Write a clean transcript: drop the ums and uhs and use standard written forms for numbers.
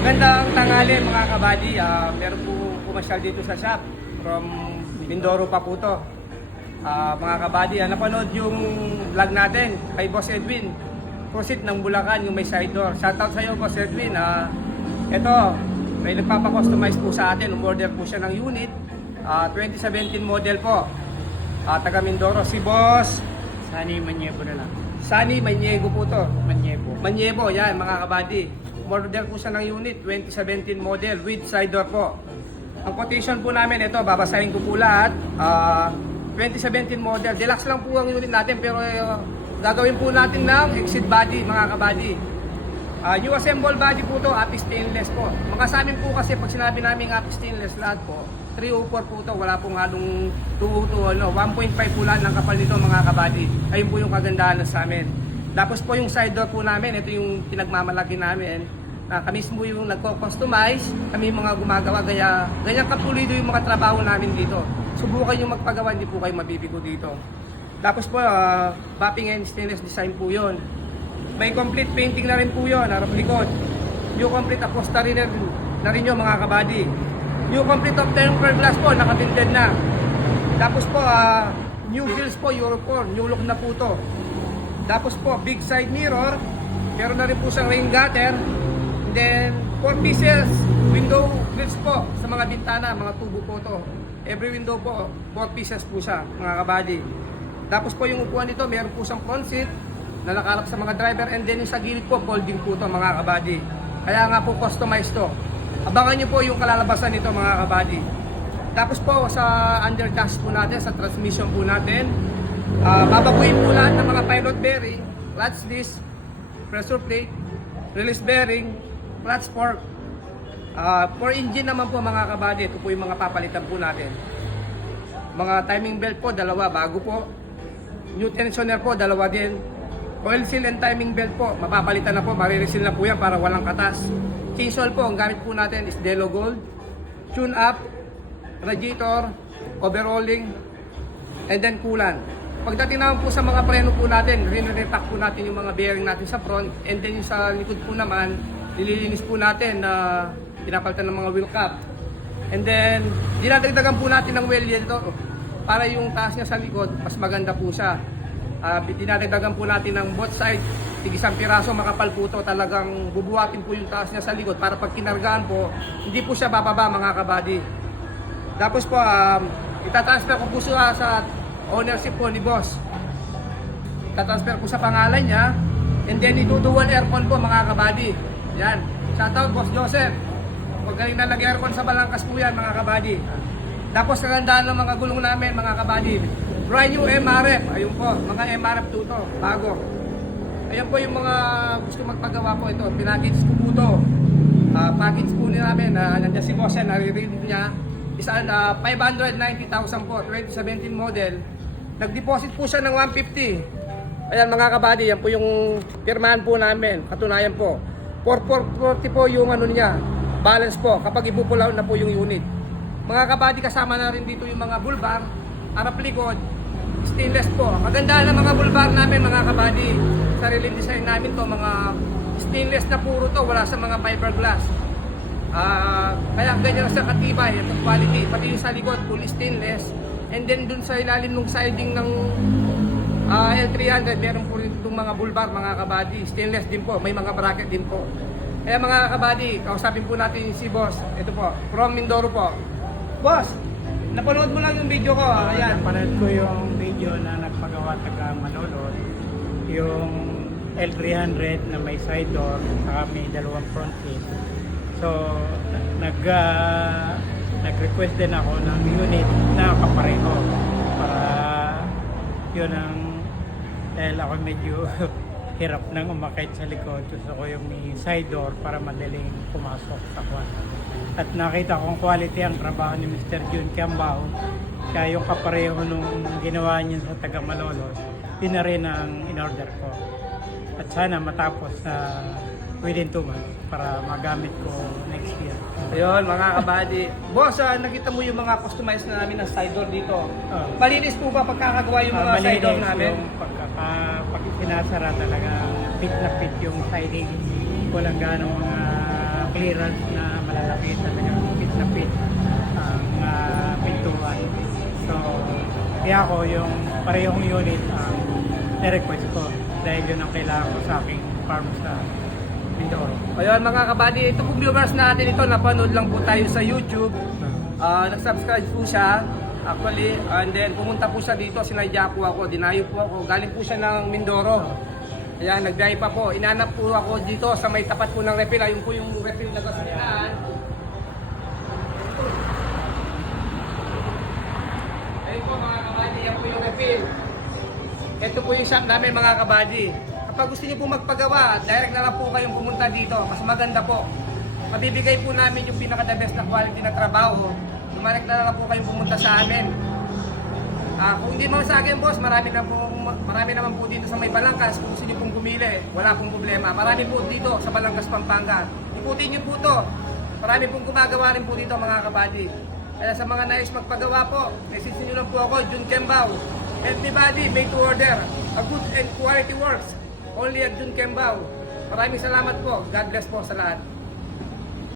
Magandang tanghali mga kabady. Meron po pumasyal dito sa shop from Mindoro pa po to. Mga kabady, napanood yung vlog natin kay Boss Edwin. Proceed ng Bulacan, yung may side door. Shoutout sa iyo Boss Edwin. Ito, may nagpapakustomize po sa atin. Umorder po siya ng unit. 2017 model po. Taga Mindoro. Si Boss Sunny Maniego na lang. Sunny Maniego po to. Maniego. Yan mga kabady. Umorder po siya ng unit, 2017 model with side door po. Ang quotation po namin, ito, babasahin ko po lahat. 2017 model, deluxe lang po ang unit natin pero gagawin po natin ng exit body mga kabady. New assemble body po to, Api stainless po. Mga sa amin po kasi pag sinabi namin Api stainless lahat po, 304 po to, wala pong halong 202, 1.5 po lang ng kapal nito mga kabady. Ayun po yung kagandahan sa amin. Tapos po yung side door po namin, ito yung pinagmamalaki namin. Kami mismo yung nagko-customize, kami mga gumagawa, ganyan kapulido yung mga trabaho namin dito. Subukan yung magpagawa, hindi po kayo mabibigo dito. Tapos po, wrapping and stainless design po yun. May complete painting na rin po yun, harap likod. New complete upholstery na rin yun mga kabady. New complete of tempered glass po, nakatinted na. Tapos po, new grills po, Euro 4, new look na po to. Tapos po, big side mirror, meron na rin po siyang rain gutter. And then, 4 pieces window grills po sa mga bintana, mga tubo po to. Every window po, 4 pieces po siya, mga kabady. Tapos po yung upuan nito, meron po siyang front seat na nakalap sa mga driver. And then yung sa gilid po, folding po to, mga kabady. Kaya nga po, customized to. Abangan nyo po yung kalalabasan nito, mga kabady. Tapos po, sa underdash po natin, sa transmission po natin, babaguhin po lahat ng mga pilot bearing, clutch disc, pressure plate, release bearing, clutch fork. For engine naman po mga kabady, ito po yung mga papalitan po natin. Mga timing belt po, dalawa, bago po. New tensioner po, dalawa din. Oil seal and timing belt po, mapapalitan na po, marireseal na po yan para walang katas. Chainsaw po, ang gamit po natin is Delo Gold. Tune up, radiator, overhauling, and then coolant. Pagdating naman po sa mga preno po natin, rin-repack po natin yung mga bearing natin sa front, and then yung sa likod po naman, nililinis po natin na pinapalitan ng mga wheel cap. And then, dinadagdagan po natin ng wheel dito para yung taas niya sa likod, mas maganda po siya. Dinadagdagan po natin ng both side, tig-isang piraso makapal po ito, talagang bubuhatin po yung taas niya sa likod para pag kinargaan po, hindi po siya bababa mga kabady. Tapos po, itatransfer ko po siya sa ownership po ni Boss. Itatransfer po sa pangalan niya, and then itudual aircon po mga kabady. Yan, shoutout Boss Joseph. Magaling na nag-aircon sa Balangkas po yan mga kabady. Tapos kagandahan ng mga gulong namin mga kabady, brand new MRF, ayun po, mga MRF 2 to, bago. Ayan po yung mga gusto magpagawa po ito, pinackage ko po ito. Package po namin, nandiyan si Boss yan, nare-read niya. Isang 590,000 po, 2017 model. Nag-deposit po siya ng 150. Ayan mga kabady, yan po yung pirmahan po namin, katunayan po. 440 po yung ano niya, balance po kapag ipupulaw na po yung unit. Mga kabady, kasama na rin dito yung mga bulbar, harap likod, stainless po. Maganda ng mga bulbar namin mga kabady. Sariling design namin to, mga stainless na puro to, wala sa mga fiberglass. Kaya ganyan sa katibay, itong quality, pati yung sa likod, full stainless. And then dun sa ilalim ng siding ng L300, meron po rin itong mga bulbar, mga kabady. Stainless din po, may mga bracket din po. Kaya mga kabady, kausapin po natin si Boss. Ito po, from Mindoro po. Boss, napanood mo lang yung video ko. Ayan. Napanood ko yung video na nagpagawa taga Malolos. Yung L300 na may side door, saka may dalawang front seat. So, nag-request din ako ng unit na kapareho para yun ang dahil ako medyo hirap nang umakit sa likod. Gusto ko yung may side door para madaling pumasok sa kwan. At nakita kong quality ang trabaho ni Mr. Jun Kiambao. Kaya yung kapareho nung ginawa niya sa taga Malolos, yun na rin ang in-order ko. At sana matapos na within 2 months para magamit ko next year. Ayun mga kabady. Boss, nakita mo yung mga customized na namin ng side door dito. Malinis po ba pagkakagawa yung mga side door namin? Yung pag sinasara talaga fit na fit yung siding. Walang ganong mga clearance na malalaki talaga, fit na fit ang pintuan. So, kaya ako yung parehong unit ang na-request ko dahil yun ang kailangan ko sa aking farm sa Mindoro. Ayun mga kabady, ito po viewers natin ito, napanood lang po tayo sa YouTube. Nag-subscribe po siya actually, and then pumunta po siya dito, sinadya po ako, dinayo po ako, galing po siya ng Mindoro. Ayan, nagbiyahe pa po, inanap po ako dito sa may tapat po ng refill, ayun po yung refill na gasolinan. Ayun po mga kabady, yan po yung refill. Ito po yung shop namin mga kabady. Kapag gusto niyo po magpagawa, direct na lang po kayong pumunta dito, mas maganda po. Mabibigay po namin yung pinaka-the best na quality na trabaho. Dumarek na lang po kayong pumunta sa amin. Kung hindi man sa akin boss, marami naman po dito sa may Balangkas. Kung gusto niyo pong pumili, wala pong problema. Marami po dito sa Balangkas, Pampanga. Ikutin niyo po to. Marami pong gumagawa rin po dito mga kabady. Kaya sa mga nais magpagawa po, message niyo lang po ako, Jun Kembao. Everybody, made to order. A good and quality works. Only at Jun Kembao. Maraming salamat po. God bless po sa lahat.